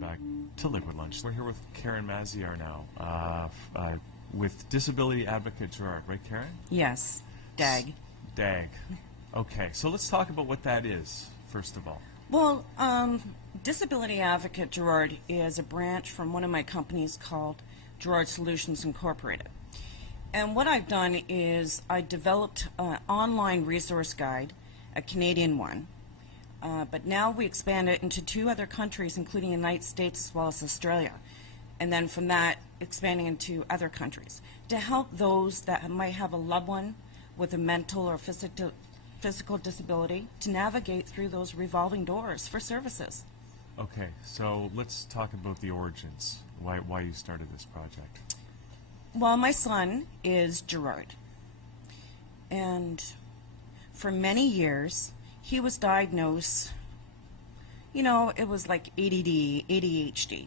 welcome back to Liquid Lunch. We're here with Karen Maziar now, with Disability Advocate Gerard, right, Karen? Yes, DAG. DAG. Okay, so let's talk about what that is, first of all. Well, Disability Advocate Gerard is a branch from one of my companies called Gerard Solutions Incorporated. And what I've done is I developed an online resource guide, a Canadian one, but now we expand it into 2 other countries, including the United States as well as Australia. And then from that, expanding into other countries to help those that might have a loved one with a mental or physical disability to navigate through those revolving doors for services. Okay, so let's talk about the origins, why you started this project. Well, my son is Gerard, and for many years he was diagnosed, you know, it was like ADD, ADHD,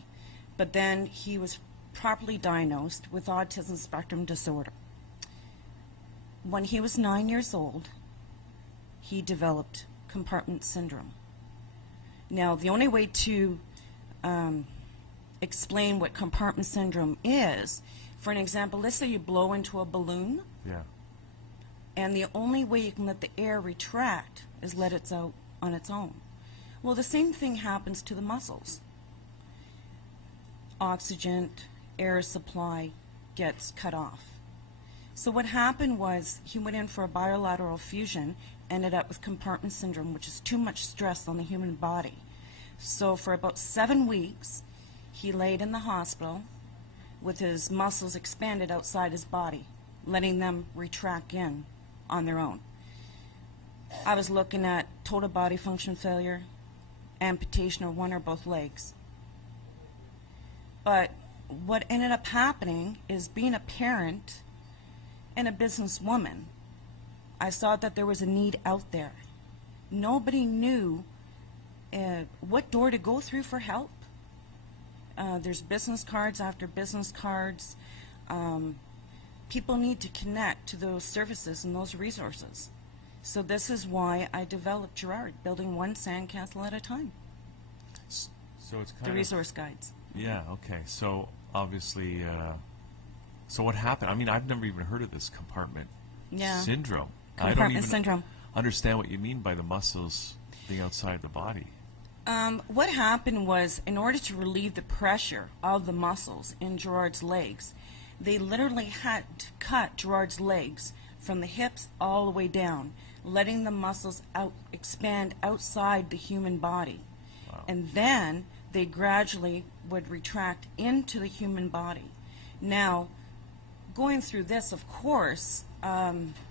but then he was properly diagnosed with autism spectrum disorder. When he was 9 years old, he developed compartment syndrome. Now, the only way to explain what compartment syndrome is, for an example, let's say you blow into a balloon, yeah, and the only way you can let the air retract is let it out on its own. Well, the same thing happens to the muscles. Oxygen, air supply gets cut off. So what happened was he went in for a bilateral fusion, ended up with compartment syndrome, which is too much stress on the human body. So for about 7 weeks, he laid in the hospital with his muscles expanded outside his body, letting them retract in on their own. I was looking at total body function failure, amputation of one or both legs. But what ended up happening is, being a parent and a businesswoman, I saw that there was a need out there. Nobody knew what door to go through for help. There's business cards after business cards. People need to connect to those services and those resources. So this is why I developed Gerard, building one sandcastle at a time. So it's kind the of resource guides. Yeah, okay. So obviously, so what happened? I mean, I've never even heard of this compartment syndrome. Compartment syndrome. Understand what you mean by the muscles being outside the body. What happened was, in order to relieve the pressure of the muscles in Gerard's legs, they literally had to cut Gerard's legs from the hips all the way down, letting the muscles expand outside the human body. Wow. And then they gradually would retract into the human body. Now, going through this, of course,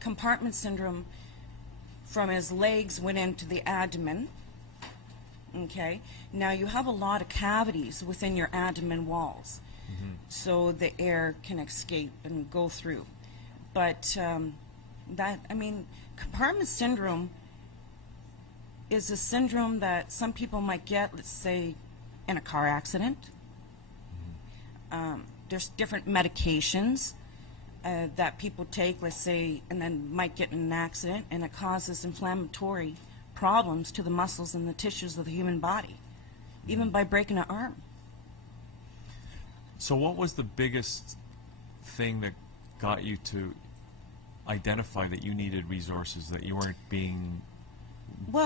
compartment syndrome from his legs went into the abdomen. Okay, now you have a lot of cavities within your abdomen walls, so the air can escape and go through. But compartment syndrome is a syndrome that some people might get, let's say, in a car accident. There's different medications that people take, let's say, and then might get in an accident, and it causes inflammatory problems to the muscles and the tissues of the human body, even by breaking an arm. So what was the biggest thing that got you to identify that you needed resources, that you weren't being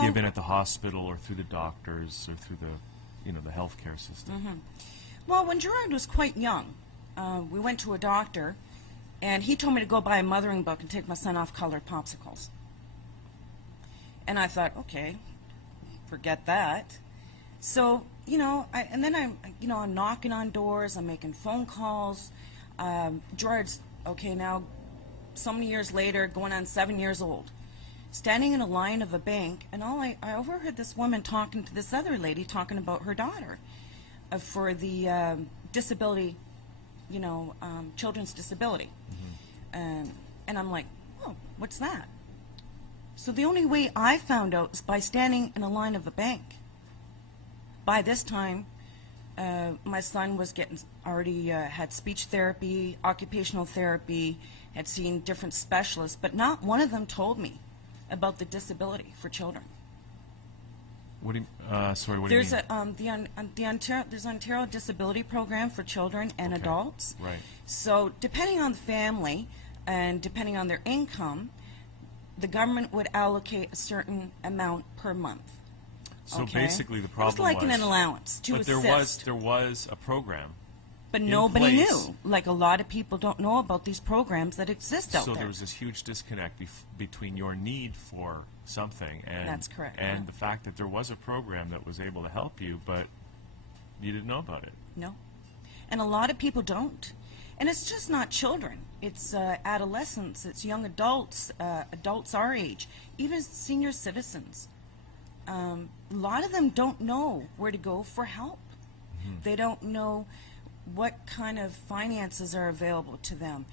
given at the hospital or through the doctors or through the healthcare system? Well, when Gerard was quite young, we went to a doctor, and he told me to go buy a mothering book and take my son off colored popsicles. And I thought, okay, forget that. So, I'm knocking on doors, I'm making phone calls. Gerard's, okay, now so many years later, going on 7 years old, standing in a line of a bank, and I overheard this woman talking to this other lady talking about her daughter for the disability, children's disability. And I'm like, oh, what's that? So the only way I found out is by standing in a line of a bank. By this time, my son was already had speech therapy, occupational therapy, had seen different specialists, but not one of them told me about the disability for children. What do you, sorry, what There's do you mean? there's Ontario Disability Program for children and Okay. adults. Right. So depending on the family and depending on their income, the government would allocate a certain amount per month. So Okay? basically the problem it was like an allowance to but assist. there was a program. But in nobody place. knew. Like a lot of people don't know about these programs that exist out So there. there was this huge disconnect between your need for something and That's correct, and yeah. the fact that there was a program that was able to help you, but you didn't know about it. No. And a lot of people don't. And it's just not children. It's adolescents. It's young adults, adults our age, even senior citizens. A lot of them don't know where to go for help. They don't know what kind of finances are available to them.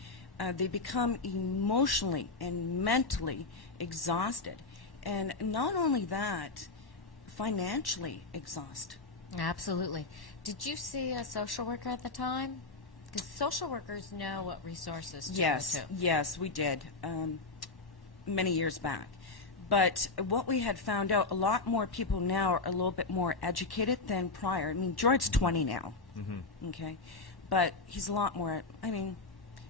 They become emotionally and mentally exhausted. And not only that, financially exhausted. Absolutely. Did you see a social worker at the time? Because social workers know what resources to go to. Yes, we did, many years back. But what we had found out, a lot more people now are a little bit more educated than prior. I mean, George's 20 now, okay? But he's a lot more, I mean,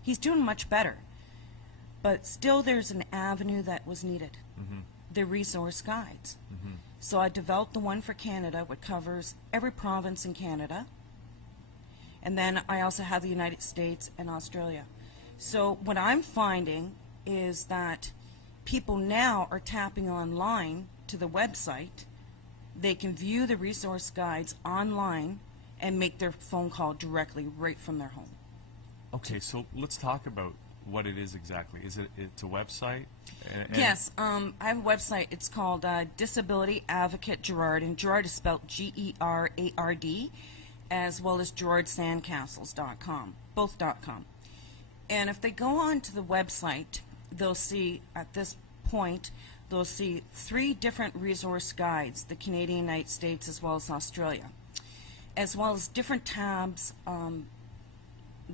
he's doing much better. But still there's an avenue that was needed, the resource guides. So I developed the one for Canada, which covers every province in Canada. And then I also have the United States and Australia. So what I'm finding is that people now are tapping online to the website. They can view the resource guides online and make their phone call directly right from their home. Okay, so let's talk about what it is exactly. It's a website? Yes, I have a website. It's called Disability Advocate Gerard, and Gerard is spelled Gerard, as well as GerardSandcastles.com, both .com. And if they go on to the website, they'll see at this point, they'll see 3 different resource guides, the Canadian, United States, as well as Australia, as well as different tabs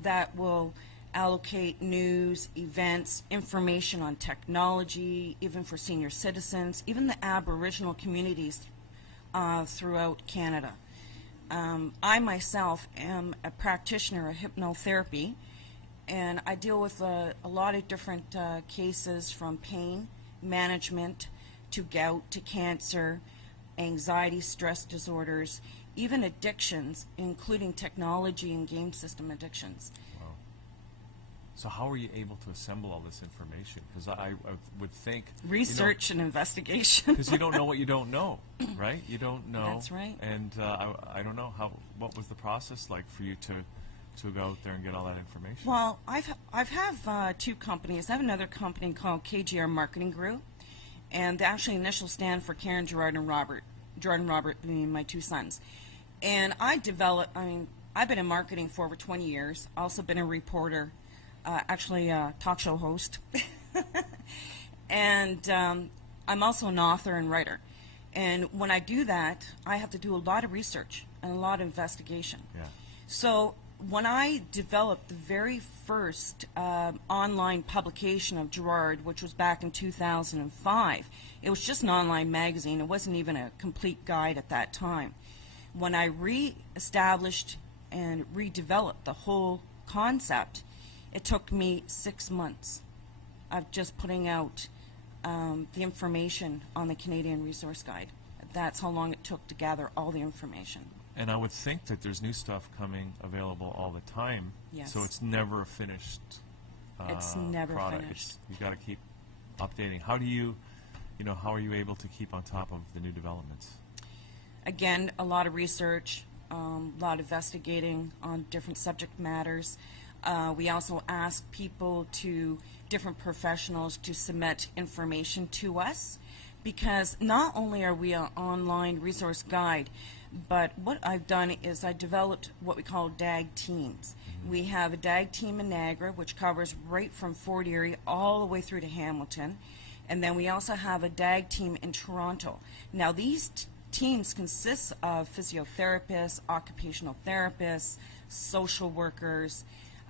that will allocate news, events, information on technology, even for senior citizens, even the Aboriginal communities throughout Canada. I myself am a practitioner of hypnotherapy, and I deal with a lot of different cases, from pain management to gout to cancer, anxiety, stress disorders, even addictions, including technology and game system addictions. Wow. So how are you able to assemble all this information? Because I would think... Research and investigation. Because you don't know what you don't know, right? You don't know. That's right. And I don't know what was the process like for you to go out there and get all that information? Well, I've have 2 companies. I have another company called KGR Marketing Group, and the actual initials stand for Karen, Gerard, and Robert. Gerard and Robert being my 2 sons. And I've been in marketing for over 20 years. Also been a reporter, actually a talk show host. And I'm also an author and writer. And when I do that, I have to do a lot of research and a lot of investigation. Yeah. So when I developed the very first online publication of Gerard, which was back in 2005, it was just an online magazine. It wasn't even a complete guide at that time. When I re-established and redeveloped the whole concept, it took me 6 months of just putting out the information on the Canadian Resource Guide. That's how long it took to gather all the information. And I would think that there's new stuff coming available all the time. Yes. So it's never a finished It's never product. finished. You got to keep updating. How do you, how are you able to keep on top of the new developments? Again, a lot of research, a lot of investigating on different subject matters. We also ask people different professionals to submit information to us, because not only are we an online resource guide, but what I've done is I developed what we call DAG teams. We have a DAG team in Niagara, which covers right from Fort Erie all the way through to Hamilton. And then we also have a DAG team in Toronto. Now these teams consist of physiotherapists, occupational therapists, social workers,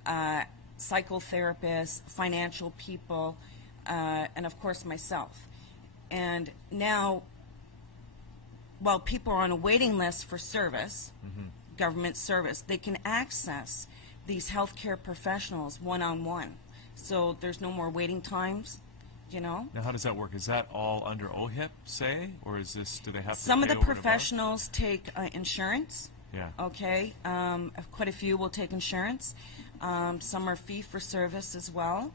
psychotherapists, financial people, and of course myself. And now while people are on a waiting list for service, government service, they can access these healthcare professionals one-on-one. So there's no more waiting times, you know. Now, how does that work? Is that all under OHIP, say, or is this? Do they have Some to of pay the over and above? professionals take insurance. Yeah. Okay. Quite a few will take insurance. Some are fee for service as well.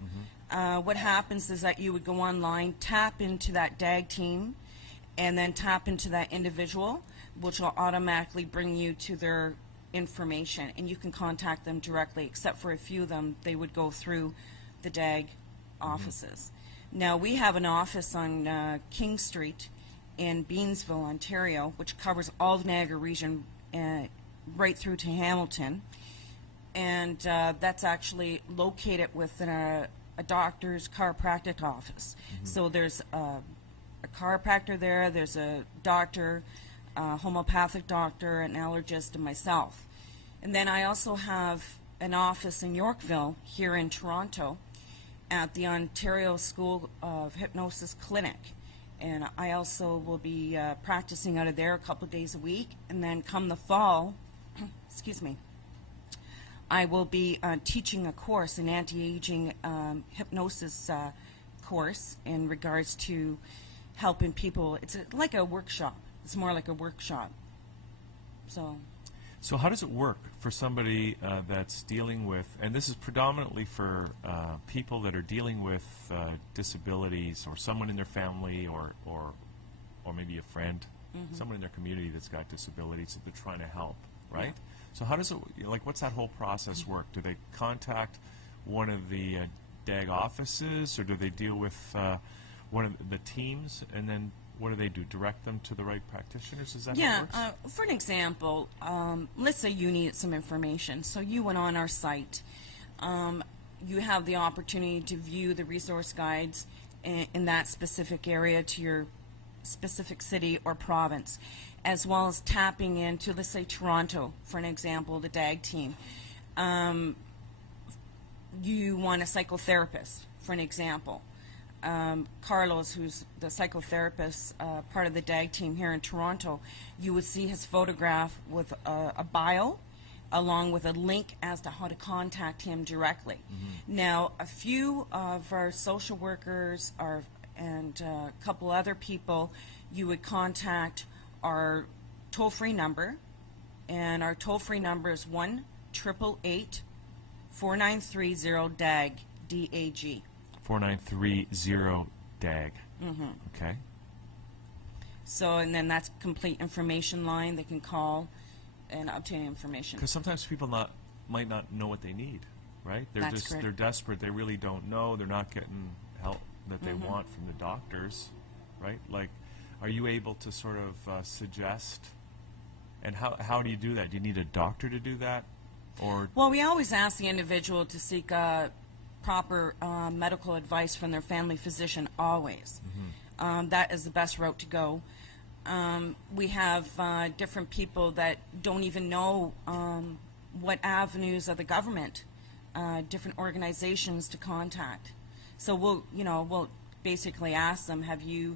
What happens is that you would go online, tap into that DAG team, and then tap into that individual, which will automatically bring you to their information, and you can contact them directly. Except for a few of them, they would go through the DAG offices. Now, we have an office on King Street in Beansville, Ontario, which covers all the Niagara region right through to Hamilton, and that's actually located within a doctor's chiropractic office. So there's a chiropractor there, there's a doctor, a homeopathic doctor, an allergist, and myself. And then I also have an office in Yorkville here in Toronto at the Ontario School of Hypnosis Clinic. And I also will be practicing out of there a couple of days a week. And then come the fall, excuse me, I will be teaching a course, an anti-aging hypnosis course in regards to helping people. It's like a workshop. It's more like a workshop. So how does it work for somebody that's dealing with, and this is predominantly for people that are dealing with disabilities, or someone in their family, or maybe a friend, someone in their community that's got disabilities that they're trying to help, right? Yeah. So how does it, like, what's that whole process work? Do they contact one of the DAG offices, or do they deal with one of the teams, and then what do they do? Direct them to the right practitioners? Is that how it works? For an example, let's say you need some information. So you went on our site. You have the opportunity to view the resource guides in that specific area to your specific city or province, as well as tapping into, let's say, Toronto, for an example, the DAG team. You want a psychotherapist, for an example. Carlos, who's the psychotherapist, part of the DAG team here in Toronto, you would see his photograph with a bio, along with a link as to how to contact him directly. Now, a few of our social workers and a couple other people, you would contact our toll-free number, and our toll-free number is 1-888-4930-DAG, D-A-G. 4930 DAG. Okay. So, and then that's complete information line. They can call and obtain information. Because sometimes people might not know what they need, right? That's correct. They're desperate. They really don't know. They're not getting help that they want from the doctors, right? Like, are you able to sort of suggest? And how do you do that? Do you need a doctor to do that, or? Well, we always ask the individual to seek proper medical advice from their family physician, always. That is the best route to go. We have different people that don't even know what avenues of the government, different organizations to contact. So we'll basically ask them, have you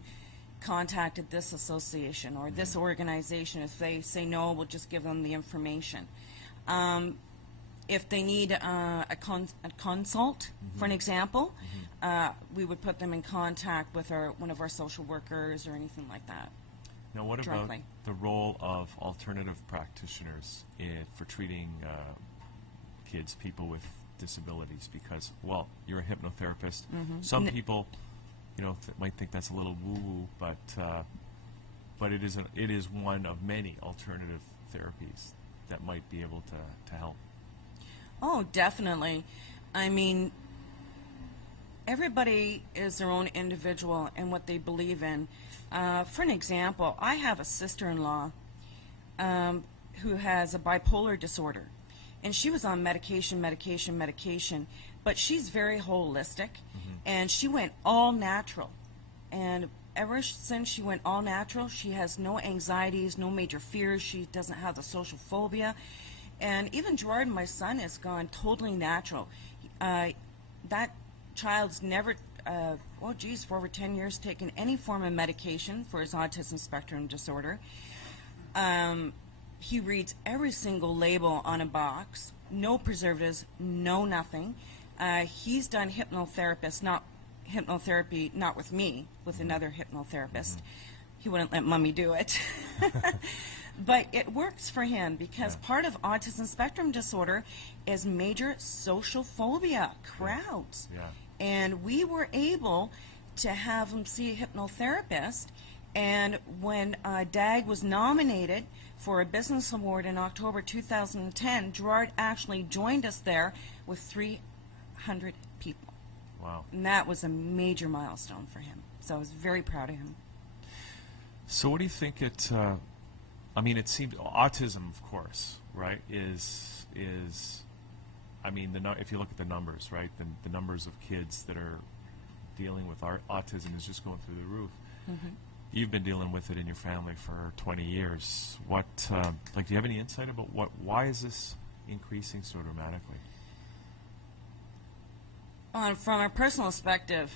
contacted this association or this organization? If they say no, we'll just give them the information. If they need a consult, for an example, we would put them in contact with one of our social workers or anything like that. Now, what directly. about the role of alternative practitioners for treating kids, people with disabilities? Because, well, you're a hypnotherapist. Some people, might think that's a little woo-woo, but it is one of many alternative therapies that might be able to help. Oh, definitely. I mean, everybody is their own individual in what they believe in. For an example, I have a sister-in-law who has a bipolar disorder, and she was on medication, but she's very holistic, and she went all natural. And ever since she went all natural, she has no anxieties, no major fears. She doesn't have the social phobia. And even Jordan, my son, has gone totally natural. That child's never, for over 10 years, taken any form of medication for his autism spectrum disorder. He reads every single label on a box. No preservatives, no nothing. He's done hypnotherapy, not with me, with another hypnotherapist. He wouldn't let Mommy do it. But it works for him because part of autism spectrum disorder is major social phobia, crowds. Yeah. And we were able to have him see a hypnotherapist. And when DAG was nominated for a business award in October 2010, Gerard actually joined us there with 300 people. Wow. And that was a major milestone for him. So I was very proud of him. So what do you think it, I mean, it seemed, autism, of course, right, is I mean, if you look at the numbers, right, the numbers of kids that are dealing with autism is just going through the roof. Mm-hmm. You've been dealing with it in your family for 20 years. What, like, do you have any insight about why is this increasing so dramatically? From a personal perspective,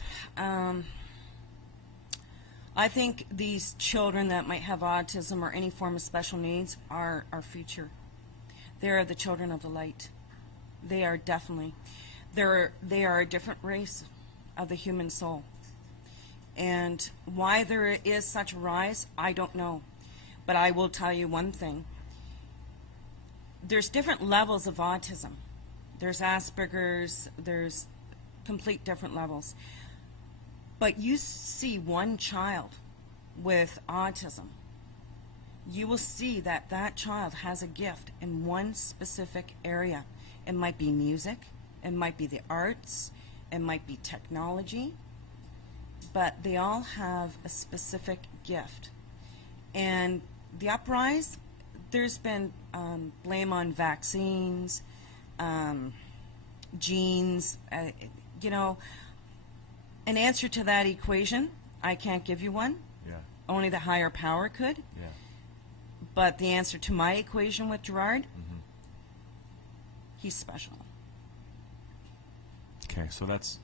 I think these children that might have autism or any form of special needs are our future. They are the children of the light. They are definitely. They are a different race of the human soul. And why there is such a rise, I don't know. But I will tell you one thing. There's different levels of autism. There's Asperger's, there's complete different levels. But you see one child with autism, you will see that that child has a gift in one specific area. It might be music, it might be the arts, it might be technology, but they all have a specific gift. And the uprise, there's been blame on vaccines, genes, you know. An answer to that equation, I can't give you one. Yeah. Only the higher power could. Yeah. But the answer to my equation with Gerard, he's special. Okay, so that's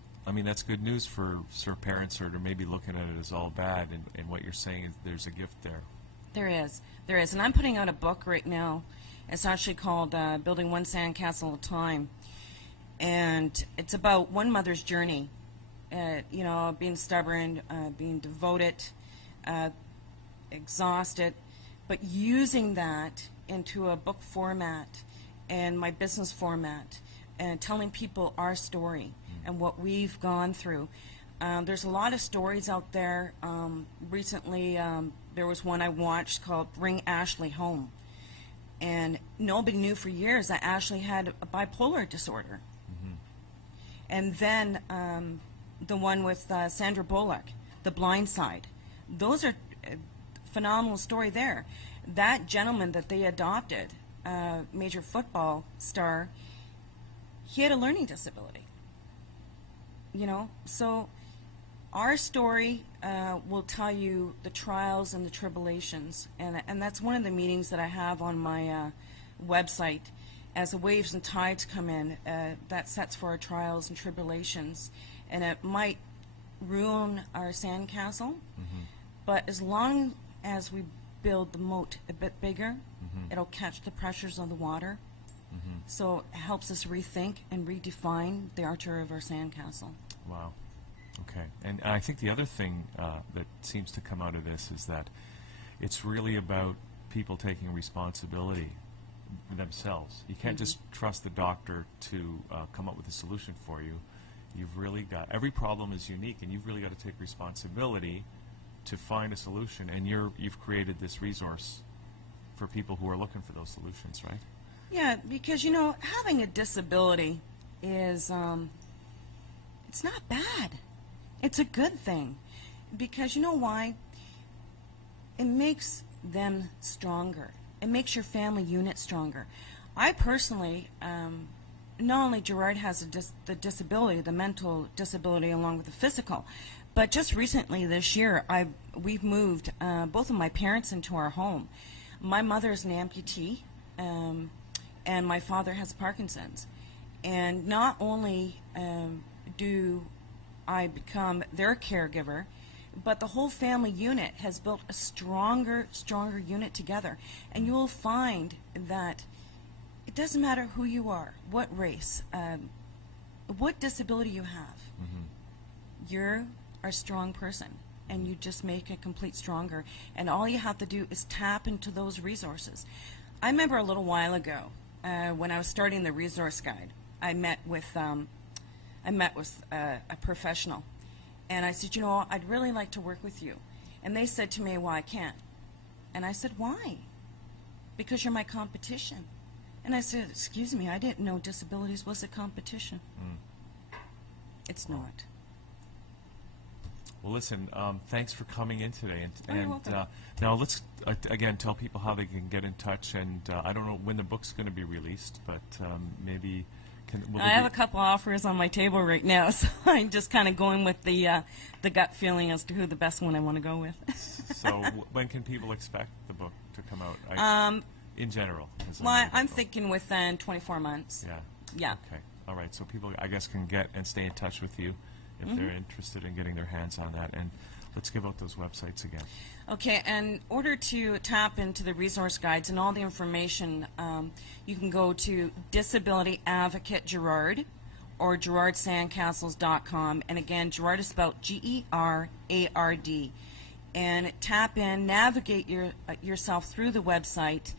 good news for parents who are maybe looking at it as all bad, and what you're saying is there's a gift there. There is. And I'm putting out a book right now. It's actually called Building One Sandcastle at a Time. And it's about one mother's journey. You know, being stubborn, being devoted, exhausted, but using that into a book format and my business format and telling people our story and what we've gone through. There's a lot of stories out there. Recently, there was one I watched called Bring Ashley Home. And nobody knew for years that Ashley had a bipolar disorder. And then the one with Sandra Bullock, The Blind Side. Those are a phenomenal story there. That gentleman that they adopted, major football star, he had a learning disability. You know, so our story will tell you the trials and the tribulations, and that's one of the meetings that I have on my website. As the waves and tides come in, that sets for our trials and tribulations. And it might ruin our sandcastle, but as long as we build the moat a bit bigger, it'll catch the pressures of the water. So it helps us rethink and redefine the archer of our sandcastle. Wow. Okay. And I think the other thing that seems to come out of this is that it's really about people taking responsibility themselves. You can't just trust the doctor to come up with a solution for you. You've really got, every problem is unique, and you've really got to take responsibility to find a solution, and you've created this resource for people who are looking for those solutions, right? Yeah, because, you know, having a disability is, it's not bad. It's a good thing. Because, you know why? It makes them stronger. It makes your family unit stronger. I personally, not only Gerard has the disability, the mental disability along with the physical, but just recently this year, we've moved both of my parents into our home. My mother is an amputee, and my father has Parkinson's. And not only do I become their caregiver, but the whole family unit has built a stronger unit together. And you will find that it doesn't matter who you are, what race, what disability you have. You're a strong person, and you just make it complete stronger. And all you have to do is tap into those resources. I remember a little while ago when I was starting the resource guide, I met with a professional, and I said, you know, I'd really like to work with you. And they said to me, well, I can't. And I said, why? Because you're my competition. And I said, excuse me, I didn't know disabilities was a competition. It's not. Well, listen, thanks for coming in today. You're welcome. Now let's, again, tell people how they can get in touch. And I don't know when the book's going to be released, but maybe... I have a couple offers on my table right now, so I'm just kind of going with the gut feeling as to who the best one I want to go with. So when can people expect the book to come out? In general. Well, I'm thinking within 24 months. Yeah. Yeah. Okay. All right. So people, I guess, can get and stay in touch with you if they're interested in getting their hands on that. And let's give out those websites again. Okay. In order to tap into the resource guides and all the information, you can go to Disability Advocate Gerard or GerardSandcastles.com. And again, Gerard is spelled Gerard. And tap in, navigate yourself through the website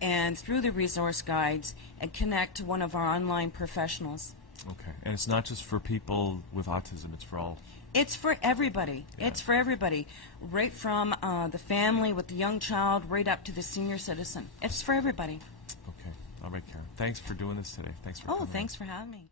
and through the resource guides, and connect to one of our online professionals. Okay. And it's not just for people with autism, it's for all. It's for everybody. Yeah. It's for everybody, right from the family with the young child right up to the senior citizen. It's for everybody. Okay. All right, Karen. Thanks for doing this today. Thanks for coming. Thanks for having me.